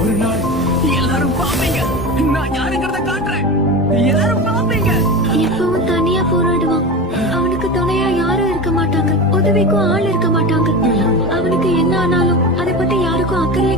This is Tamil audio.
ஒரு நாள் எல்லாரும் பாப்பீங்க, நான் யாருங்கிறத காட்டுறேன். எல்லாரும் பாப்பீங்க. எப்பவும் தனியா போராடுவான். அவனுக்கு துணையா யாரும் இருக்க மாட்டாங்க, உதவிக்கும் ஆள் இருக்க மாட்டாங்க. அவனுக்கு என்ன ஆனாலும் அதை பத்தி யாருக்கும் அக்கறையா